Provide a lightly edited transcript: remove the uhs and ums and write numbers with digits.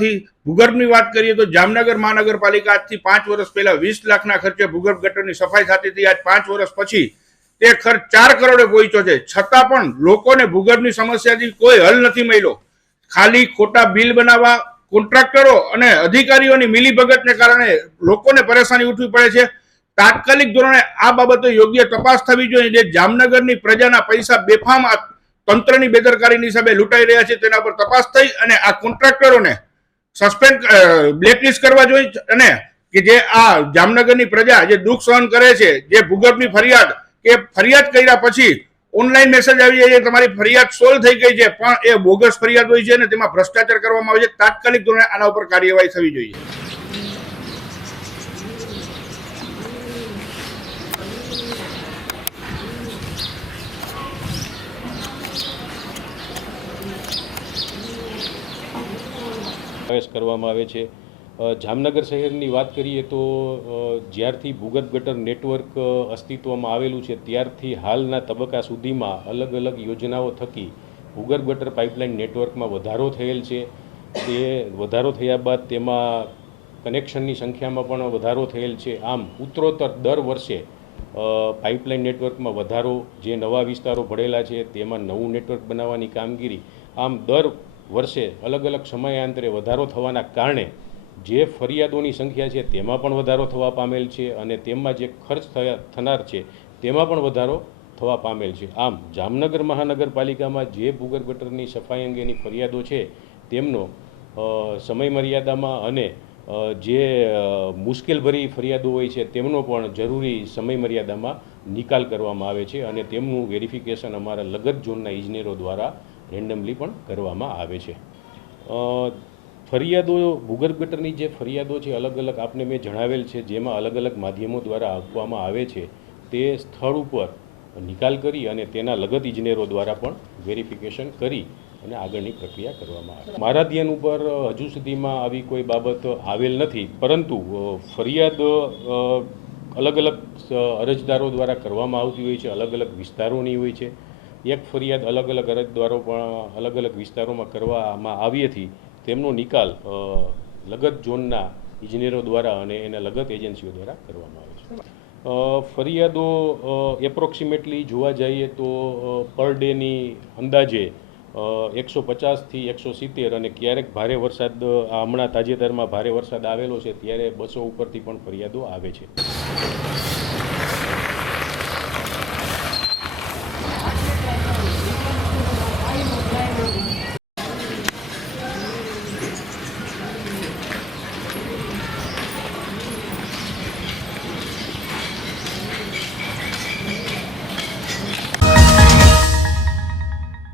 નથી। ભૂગર્ભની વાત કરીએ તો જામનગર મહાનગરપાલિકા આજથી 5 વર્ષ પહેલા 20 લાખના ખર્ચે ભૂગર્ભ ગટરની સફાઈ થતી હતી। આજ 5 વર્ષ પછી તે ખર્ચ 4 કરોડે પહોંચ્યો છે, છતાં પણ લોકોને ભૂગર્ભની સમસ્યાથી કોઈ હલ નથી મળ્યો। ખાલી ખોટા બિલ બનાવવા, કોન્ટ્રાક્ટરો અને અધિકારીઓની મિલીભગતને કારણે લોકોને પરેશાની ઉઠવી પડે છે। તાત્કાલિક ધોરણે આ બાબતે યોગ્ય તપાસ થવી જોઈએ। જે જામનગરની પ્રજાના પૈસા બેફામ તંત્રની બેદરકારીની હિસાબે લૂંટાઈ રહ્યા છે, તેના પર તપાસ થઈ અને આ કોન્ટ્રાક્ટરોને સસ્પેન્ડ બ્લેકલિસ્ટ કરવા જોઈએ અને કે જે આ જામનગરની પ્રજા જે દુઃખ સહન કરે છે, જે ભૂગર્ભની ફરિયાદ કર્યા પછી ઓનલાઈન મેસેજ આવી જાય છે તમારી ફરિયાદ સોલ્વ થઈ ગઈ છે, પણ એ બોગસ ફરિયાદ હોય છે અને તેમાં ભ્રષ્ટાચાર કરવામાં આવે છે। તાત્કાલિક ધોરણે આના ઉપર કાર્યવાહી થવી જોઈએ। કરવામાં આવે છે। જામનગર શહેરની વાત કરીએ તો જ્યારથી ભૂગર્ભ ગટર નેટવર્ક અસ્તિત્વમાં આવેલું છે ત્યારથી હાલના તબક્કા સુધીમાં અલગ અલગ યોજનાઓ થકી ભૂગર્ભ ગટર પાઇપલાઇન નેટવર્કમાં વધારો થયેલ છે। તે વધારો થયા બાદ તેમાં કનેક્શનની સંખ્યામાં પણ વધારો થયેલ છે। આમ ઉત્તરોત્તર દર વર્ષે પાઇપલાઇન નેટવર્કમાં વધારો, જે નવા વિસ્તારો ભળેલા છે તેમાં નવું નેટવર્ક બનાવવાની કામગીરી, આમ દર વર્ષે અલગ અલગ સમયાંતરે વધારો થવાના કારણે જે ફરિયાદોની સંખ્યા છે તેમાં પણ વધારો થવા પામેલ છે અને તેમાં જે ખર્ચ થનાર છે તેમાં પણ વધારો થવા પામેલ છે। આમ જામનગર મહાનગરપાલિકામાં જે ભૂગર્ભ ગટરની સફાઈ અંગેની ફરિયાદો છે તેમનો સમય મર્યાદામાં અને જે મુશ્કેલભરી ફરિયાદો હોય છે તેમનો પણ જરૂરી સમય મર્યાદામાં નિકાલ કરવામાં આવે છે અને તેમનું વેરિફિકેશન અમારા લગત ઝોનના ઇજનેરો દ્વારા રેન્ડમલી પણ કરવામાં આવે છે। ફરિયાદો, ભૂગર્ભ ગટરની જે ફરિયાદો છે અલગ અલગ આપને મેં જણાવેલ છે, જેમાં અલગ અલગ માધ્યમો દ્વારા આપવામાં આવે છે, તે સ્થળ ઉપર નિકાલ કરી અને તેના લગત ઇજનેરો દ્વારા પણ વેરિફિકેશન કરી અને આગળની પ્રક્રિયા કરવામાં આવે। મારા ધ્યાન ઉપર હજુ સુધીમાં આવી કોઈ બાબત આવેલ નથી, પરંતુ ફરિયાદ અલગ અલગ અરજદારો દ્વારા કરવામાં આવતી હોય છે, અલગ અલગ વિસ્તારોની હોય છે। એક ફરિયાદ અલગ અલગ અરજદારો પણ અલગ અલગ વિસ્તારોમાં કરવામાં આવી હતી, તેમનો નિકાલ લગત ઝોનના ઇજનેરો દ્વારા અને એના લગત એજન્સીઓ દ્વારા કરવામાં આવે છે। ફરિયાદો એપ્રોક્સિમેટલી જોવા જઈએ તો પર ડેની અંદાજે 150થી 170 અને ક્યારેક ભારે વરસાદ, હમણાં તાજેતરમાં ભારે વરસાદ આવેલો છે ત્યારે 200 ઉપરથી પણ ફરિયાદો આવે છે।